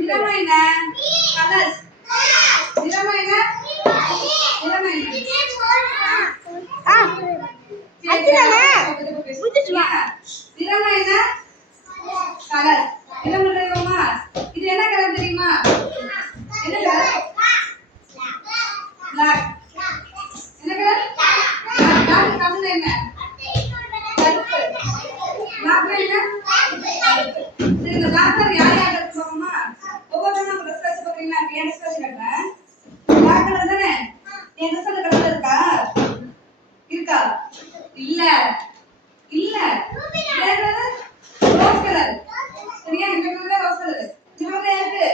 நிறமைன colours நிறமைன நிறமைன colour என்ன பண்றீங்கம்மா? இது என்ன கலர் தெரியுமா? என்ன கலர்? black. என்ன கலர்? black கலர் என்ன? கருப்பு. black என்ன? சரி இந்த black கலர் யார் யார் சொல்லுமா? ஒவ்வொருத்தரும் நம்ம ட்ரெஸ் வச்சு பாத்தீங்களா? ஏன் ட்ரெஸ் வச்சு கட்டறேன்? black கலர் தானே? ஏன் ட்ரெஸ் அந்த கலர்ல இருக்கா? இருக்கா? இல்ல. இல்ல. வேற கலர்? Rose colour. சரியா? இந்த கலர்ல ரோஸ் கலர். இந்த கலர்ல இருக்கு.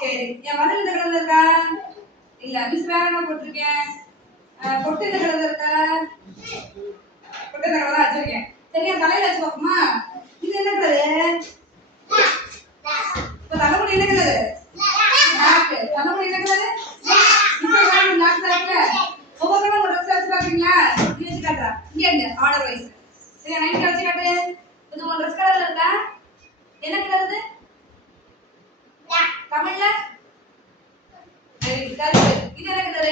சரி. என் வலது இந்த கலர்ல இருக்கா? இல்ல. மிஸ் வேற என்ன போட்டுருக்கேன்? பொட்டு இந்த கலர்ல இருக்கா? பொட்டு இந்த கலர்ல வச்சிருக்கேன். சரியா? தலையில வச்சு பாப்போமா? இது என்ன கலர்? இப்ப தலைமுடி என்ன கலர்? black. தலைமுடி என்ன கலர்? இப்ப வேற black கலர்ல ஒவ்வொருத்தரும் ஒரு ட்ரெஸ் வச்சு பாத்தீங்களா? இது வச்சு காட்டுறா. இங்க இங்க ஆர்டர் வைஸ். சரியா? நைட் வச்சு காட்டு. இது உங்க ட்ரெஸ் கலர்ல இருக்கா? என்ன கலர் இது? தமிழ்ல வெரி குட். இது என்ன கலர்?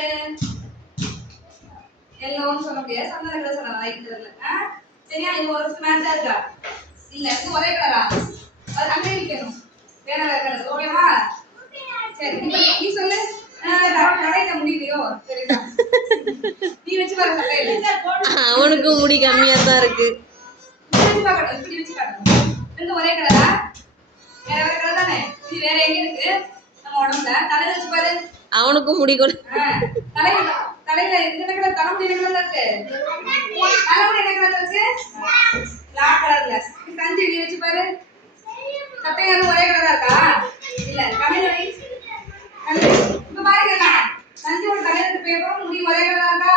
எல்லோன்னு சொல்ல முடியாது. சந்தன கலர் சொல்லலாம். லைட் கலர்ல. சரியா? இது ஒரு மேட்சா இருக்கா? இல்ல. இது ஒரே கலரா? அது அங்கே நிக்கணும். வேற வேற கலர். ஓகேவா? சரி. நீ சொல்லு. கடையில முடியலையோ? சரிடா. நீ வச்சு பாரு சட்டையில. அவனுக்கு முடி கம்மியா தான் இருக்கு. வச்சு பாக்கணும். இப்படி வச்சு காட்டணும். ரெண்டு ஒரே கலரா? வேற வேற கலர் தானே? இது வேற எங்க இருக்கு? நம்ம உடம்புல. தலையில வச்சு பாரு. அவனுக்கும் முடி கொடு. தலையில என்ன கலர்? தலைமுடி என்ன கலர்ல இருக்கு? தலைமுடி என்ன கலர்ல இருக்கு? black கலர்ல. கஞ்சி நீ வச்சு பாரு. சட்டை யாரும் ஒரே கலரா இருக்கா? இல்ல. கண்ணுல வை. கண்ணுல இப்ப பாருங்க. கஞ்சியோட தலையில இருக்க பேப்பரும் முடி ஒரே கலரா இருக்கா?